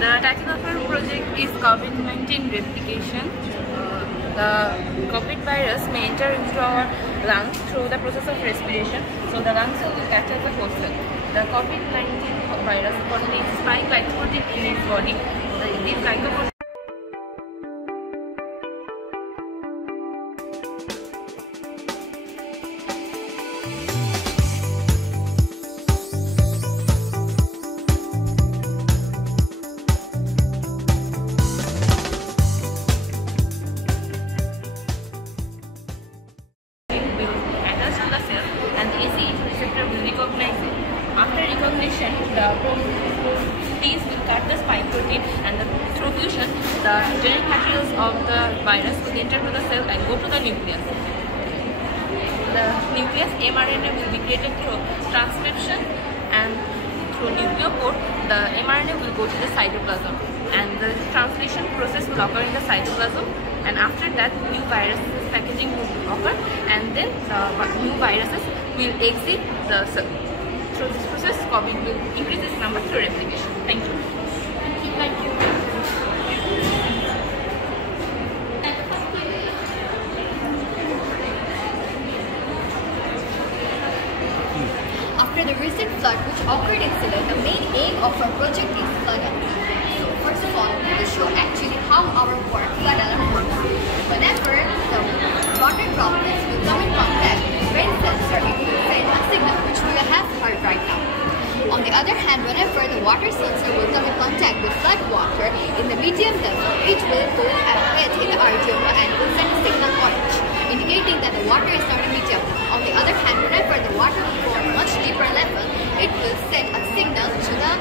The title of our project is Covid-19 Replication. The COVID virus may enter into our lungs through the process of respiration, so the lungs will act as a host cell. The COVID-19 virus contains 5 glycoprotein in its body. These glycoproteins After recognition, the proteins will cut the spike protein, and through fusion, the genetic materials of the virus will enter to the cell and go to the nucleus. The nucleus mRNA will be created through transcription, and through nucleopore, the mRNA will go to the cytoplasm, and the translation process will occur in the cytoplasm. And after that, new viruses packaging will occur, and then the new viruses will exit the cell. Through this process, COVID will increase its number through replication. Thank you. Thank you. After the recent flood which occurred in Ceylon, the main aim of our project is flood alarm. So first of all, we will show actually how our flood alarm works. Whenever the water droplets will come in contact with the rain sensor, it will send a signal which we have heard right now. On the other hand, whenever the water sensor will come in contact with flood water in the medium level, it will go ahead in the Arduino and will send a signal orange, indicating that the water is not a medium. On the other hand, whenever the water will go on a much deeper level, it will send a signal to the